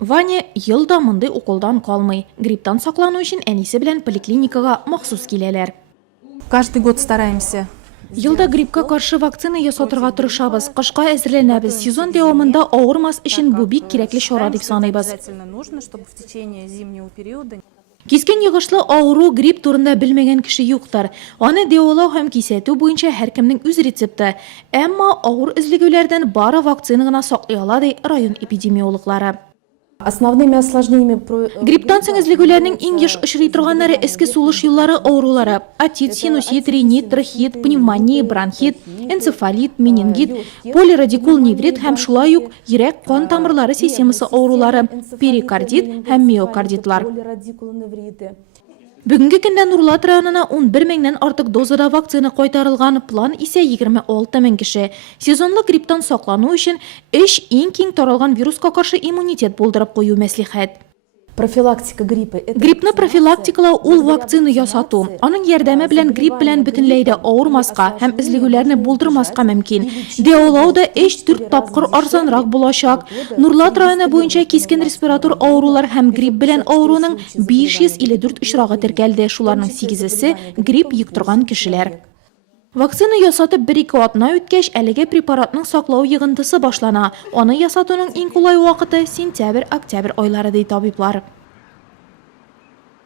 Ваня йылда мындай уколдан калмый. Грипптан саклану өчен әнисе белән поликлиникага махсус киләләр. Каждый год стараемся. Йылда гриппка каршы вакцина ясатырга тырышабыз, кышка әзерләнәбез. Сезон дәвамында авырмас өчен бу бик кирәкле чара дип саныйбыз. Обязательно нужно, чтобы в течение зимнего периода Кискен йыгышлы авыру грипп турында белмәгән кеше юктыр. Аны дәвалау һәм кисәтү буенча һәркемнең үз рецепты. Әмма авыр эзлегүләрдән бары вакцина гына саклый ала ди район эпидемиологлары. Основными осложнениями Грипптан соң эзлегүләрнең иң еш очрый торганнары эске сулыш юллары авырулары: отит, синусит, ринит, трахит, пневмония, бронхит, энцефалит, менингит, полирадикул неврит һәм шулай ук йөрәк кан тамырлары системасы авырулары, перикардит һәм миокардитлар. Бүгінгі көндә Нурлат районына 11 меңнән артык дозада вакцина кайтарылган, план исә 26 мең кеше. Сезонлы грипптан саклану өчен эш иң киң таралган вируска каршы иммунитет булдырып кую мәслихәт. профилактика гриппа. Гриппны профилактикалау ул вакцина ясату. Аның ярдәме белән грипп белән бөтенләй дә авырмаска һәм эзлегүләрне булдырмаска мөмкин. Дәвалау да 3-4 тапкыр арзанрак булачак. Нурлат районы буенча кискен респиратор авырулар һәм грипп белән авыруның 554 очрагы теркәлде. Шуларның 8-се грипп йоктырган кешеләр. Вакцина ясатып 1-2 атна үткәч, әлеге препаратның саклау йыгынтысы башлана. Аны ясатуның иң кулай вакыты сентябрь-октябрь айлары ди табиблар.